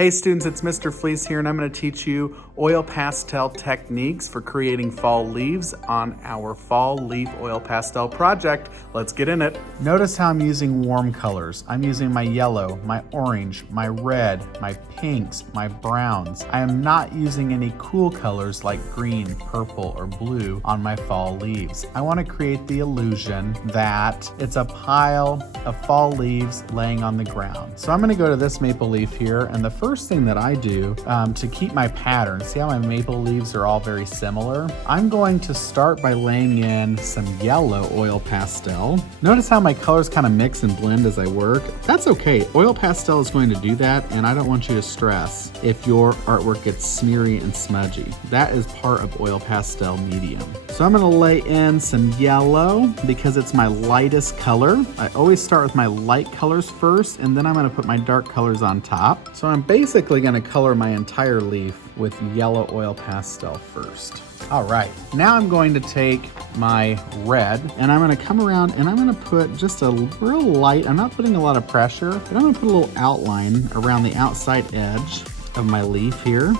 Hey students, it's Mr. Fleece here, and I'm going to teach you oil pastel techniques for creating fall leaves on our fall leaf oil pastel project. Let's get in it. Notice how I'm using warm colors. I'm using my yellow, my orange, my red, my pinks, my browns. I am not using any cool colors like green, purple, or blue on my fall leaves. I want to create the illusion that it's a pile of fall leaves laying on the ground. So I'm going to go to this maple leaf here, and the first thing that I do to keep my pattern, see how my maple leaves are all very similar? I'm going to start by laying in some yellow oil pastel. Notice how my colors kind of mix and blend as I work. That's okay. Oil pastel is going to do that, and I don't want you to stress if your artwork gets smeary and smudgy. That is part of oil pastel medium. So I'm going to lay in some yellow because it's my lightest color. I always start with my light colors first, and then I'm going to put my dark colors on top. So I'm basically going to color my entire leaf with yellow oil pastel first. All right, now I'm going to take my red and I'm going to come around and I'm going to put just a real light, I'm not putting a lot of pressure, but I'm going to put a little outline around the outside edge of my leaf here.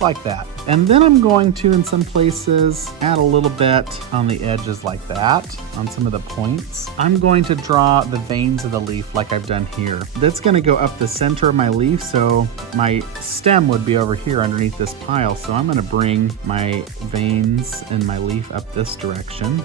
Like that. And then I'm going to, in some places, add a little bit on the edges like that, on some of the points. I'm going to draw the veins of the leaf like I've done here. That's going to go up the center of my leaf, so my stem would be over here underneath this pile. So I'm going to bring my veins in my leaf up this direction.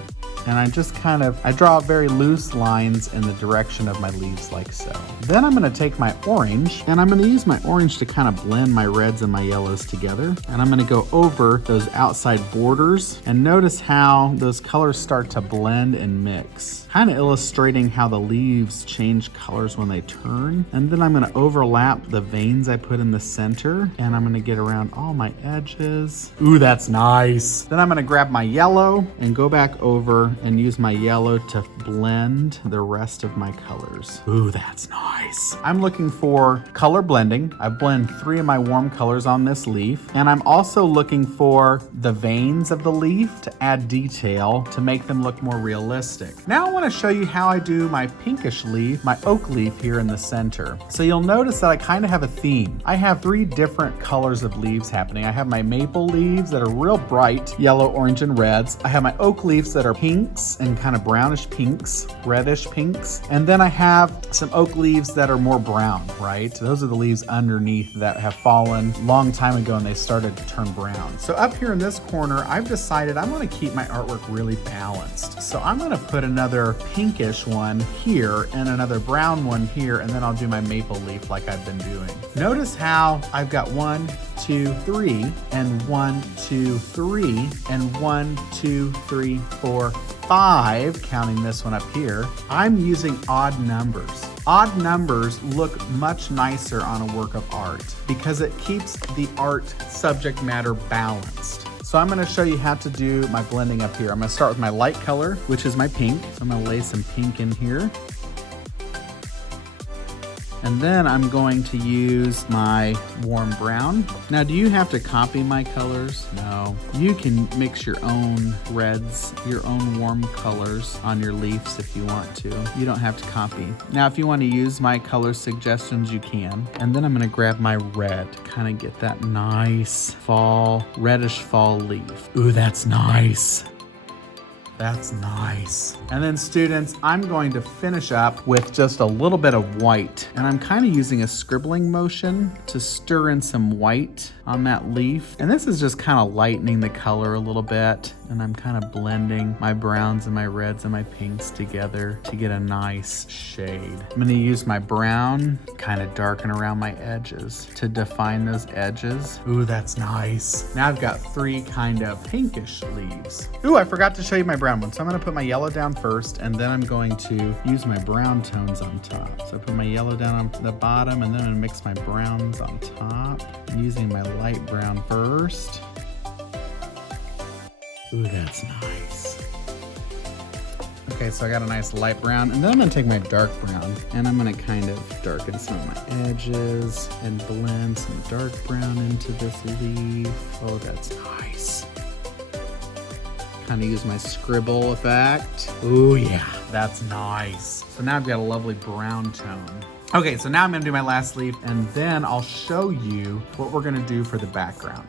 And I just I draw very loose lines in the direction of my leaves like so. Then I'm gonna take my orange, and I'm gonna use my orange to kind of blend my reds and my yellows together. And I'm gonna go over those outside borders, and notice how those colors start to blend and mix, kind of illustrating how the leaves change colors when they turn. And then I'm gonna overlap the veins I put in the center, and I'm gonna get around all my edges. Ooh, that's nice. Then I'm gonna grab my yellow and go back over and use my yellow to blend the rest of my colors. Ooh, that's nice. I'm looking for color blending. I blend 3 of my warm colors on this leaf, and I'm also looking for the veins of the leaf to add detail to make them look more realistic. Now I want to show you how I do my pinkish leaf, my oak leaf here in the center. So you'll notice that I kind of have a theme. I have 3 different colors of leaves happening. I have my maple leaves that are real bright, yellow, orange, and reds. I have my oak leaves that are pinks and kind of brownish pinks, reddish pinks. And then I have some oak leaves that are more brown, right? Those are the leaves underneath that have fallen a long time ago and they started to turn brown. So up here in this corner, I've decided I'm gonna keep my artwork really balanced. So I'm gonna put another pinkish one here and another brown one here, and then I'll do my maple leaf like I've been doing. Notice how I've got 1, 2, 3, and 1, 2, 3, and 1, 2, 3, 4, 5, counting this one up here. I'm using odd numbers. Odd numbers look much nicer on a work of art because it keeps the art subject matter balanced. So I'm gonna show you how to do my blending up here. I'm gonna start with my light color, which is my pink. So I'm gonna lay some pink in here. And then I'm going to use my warm brown. Now, do you have to copy my colors? No. You can mix your own reds, your own warm colors on your leaves if you want to. You don't have to copy. Now, if you want to use my color suggestions, you can. And then I'm gonna grab my red to kind of get that nice fall, reddish fall leaf. Ooh, that's nice. That's nice. And then students, I'm going to finish up with just a little bit of white. And I'm kind of using a scribbling motion to stir in some white on that leaf. And this is just kind of lightening the color a little bit. And I'm kind of blending my browns and my reds and my pinks together to get a nice shade. I'm gonna use my brown, kind of darken around my edges to define those edges. Ooh, that's nice. Now I've got 3 kind of pinkish leaves. Ooh, I forgot to show you my brown one. So I'm gonna put my yellow down first, and then I'm going to use my brown tones on top. So I put my yellow down on the bottom, and then I'm gonna mix my browns on top. I'm using my light brown first. Ooh, that's nice. Okay, so I got a nice light brown, and then I'm gonna take my dark brown, and I'm gonna kind of darken some of my edges and blend some dark brown into this leaf. Oh, that's nice. Kind of use my scribble effect. Ooh, yeah, that's nice. So now I've got a lovely brown tone. Okay, so now I'm gonna do my last leaf and then I'll show you what we're gonna do for the background.